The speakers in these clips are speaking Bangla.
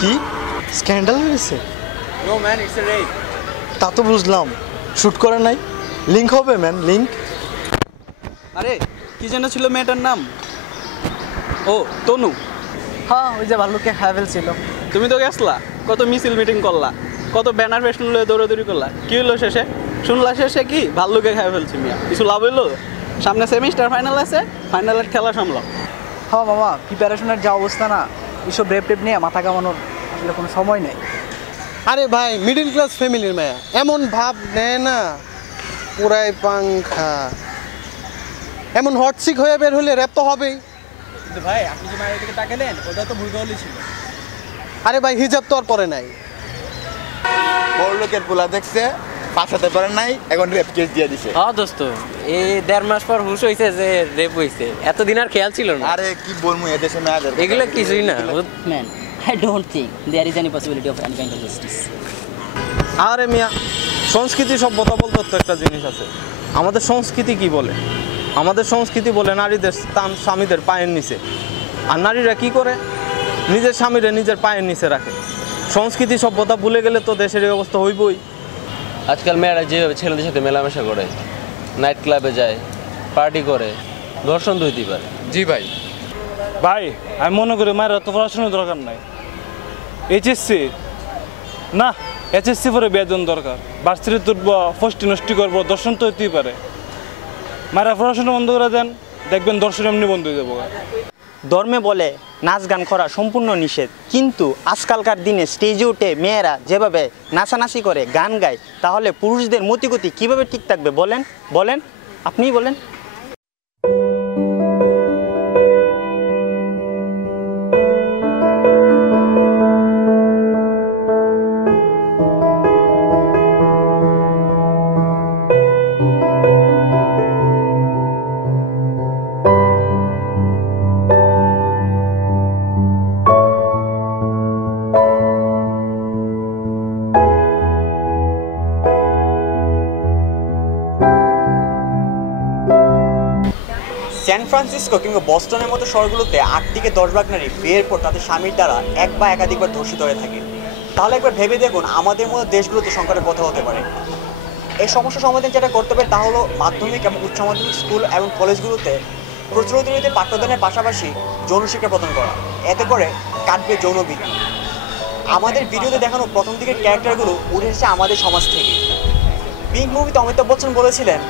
কি স্ক্যান্ডাল হয়েছে? No man, it's a rape. তা তো বুঝলাম, শুট করে নাই। লিংক হবে ম্যান, লিংক। আরে কি যেন ছিল মেয়েটার নাম? ও তনু। হ্যাঁ, ওই যে ভাল্লুকে খাই ফেলছিল। তুমি তো গেছলা, কত মিছিল মিটিং করলা, কত ব্যানার ফেশন লয়ে দৌড়াদৌড়ি করলা, কি হলো শেষে? শুনলা শেষে কি ভাল্লুকে খাই ফেলছি মিয়া? কিছু লাভ হইলো? সামনে সেমিস্টার ফাইনাল আছে, ফাইনালের খেলা সামলাও। হ্যাঁ মামা, প্রিপারেশনের যা অবস্থা না, এইসব রেপ টেপ নিয়ে মাথা কামানোর আসলে কোনো সময় নেই। আরে ভাই, মিডিল ক্লাস ফ্যামিলির মেয়া এমন ভাব নেয় না, পুরাই পাংখা। এমন হটসিক হয়ে বের হলে র্যাপ তো হবেই। কিন্তু ভাই আপনি যে মায়ের দিকে তাকালেন, ওটা তো ভুল গলি ছিল। আরে ভাই, হিজাব তো আর পরে নাই। বড় লোকের পোলা দেখছে, পাঠাতে পারে নাই, এখন রেপ কেস দিয়ে দিছে। হ্যাঁ দোস্ত, এই 1.5 মাস পর হুশ হয়েছে যে রেপ হয়েছে, এতদিন আর খেয়াল ছিল না। আরে কি বলবো, এদেশে মেয়াদের এগুলো কিছুই না। Man, I don't think there is any possibility of any kind of justice. আরে মিয়া, সংস্কৃতি সভ্যতা বলতে তো একটা জিনিস আছে। আমাদের সংস্কৃতি কি বলে? আমাদের সংস্কৃতি বলে নারীদের স্থান স্বামীদের পায়ের নিচে। আর নারীরা কি করে? নিজের স্বামীরা নিজের পায়ের নিচে রাখে। সংস্কৃতি সভ্যতা ভুলে গেলে তো দেশের এই অবস্থা হইবই। আজকাল মেয়েরা যেভাবে ছেলেদের সাথে মেলামেশা করে, নাইট ক্লাবে যায়, পার্টি করে, ধর্ষণ তো হইতেই পারে। জি ভাই। ভাই আমি মনে করি মায়ের অত পড়াশোনার দরকার নাই। এইচএসসি না, এইচএসসি পরে বেতন দরকার। ভার্সিটি তুলবো, ফষ্টি নষ্টি করবো, দর্শন তো হইতেই পারে। মায়েরা পড়াশোনা বন্ধ করে দেন, দেখবেন দর্শন এমনি বন্ধ হয়ে যাবো। ধর্মে বলে নাচ গান করা সম্পূর্ণ নিষেধ, কিন্তু আজকালকার দিনে স্টেজে উঠে মেয়েরা যেভাবে নাচানাচি করে, গান গায়, তাহলে পুরুষদের মতিগতি কীভাবে ঠিক থাকবে বলেন? বলেন, আপনিই বলেন। স্যান ফ্রান্সিসকো কিংবা বস্টনের মতো শহরগুলোতে 8 থেকে 10 ভাগ নারী বিয়ের পর তাদের স্বামীর দ্বারা এক বা একাধিকবার ধর্ষিত হয়ে থাকে। তাহলে একবার ভেবে দেখুন আমাদের মতো দেশগুলোতে সংকটের কথা হতে পারে। এই সমস্যা সমাধান যেটা করতে হবে তা হলো মাধ্যমিক এবং উচ্চ মাধ্যমিক স্কুল এবং কলেজগুলোতে প্রচলিত রীতিতে পাঠ্যদানের পাশাপাশি যৌন শিক্ষা প্রদান করা। এতে করে কাটবে যৌন বৃদ্ধি। আমাদের ভিডিওতে দেখানো প্রথম দিকের ক্যারেক্টারগুলো উঠে এসেছে আমাদের সমাজ থেকে। পিঙ্ক মুভিতে অমিতাভ বচ্চন বলেছিলেন,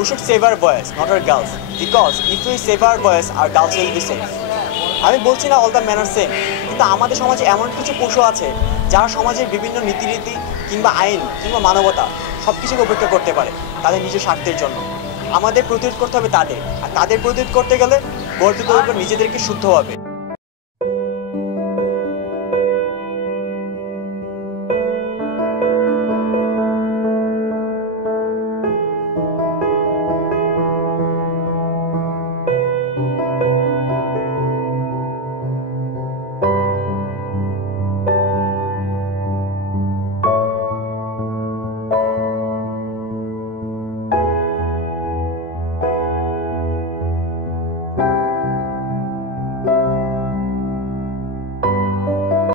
we should save our boys, not our girls, because if we save our boys, our girls will be safe. আমি বলছি না all the men are same, কিন্তু আমাদের সমাজে এমন কিছু পশু আছে যারা সমাজের বিভিন্ন নীতিরীতি কিংবা আইন কিংবা মানবতা সব কিছুকে উপেক্ষা করতে পারে তাদের নিজের স্বার্থের জন্য। আমাদের প্রতিরোধ করতে হবে তাদের, আর তাদের প্রতিরোধ করতে গেলে গর্বিত নিজেদেরকে শুদ্ধভাবে।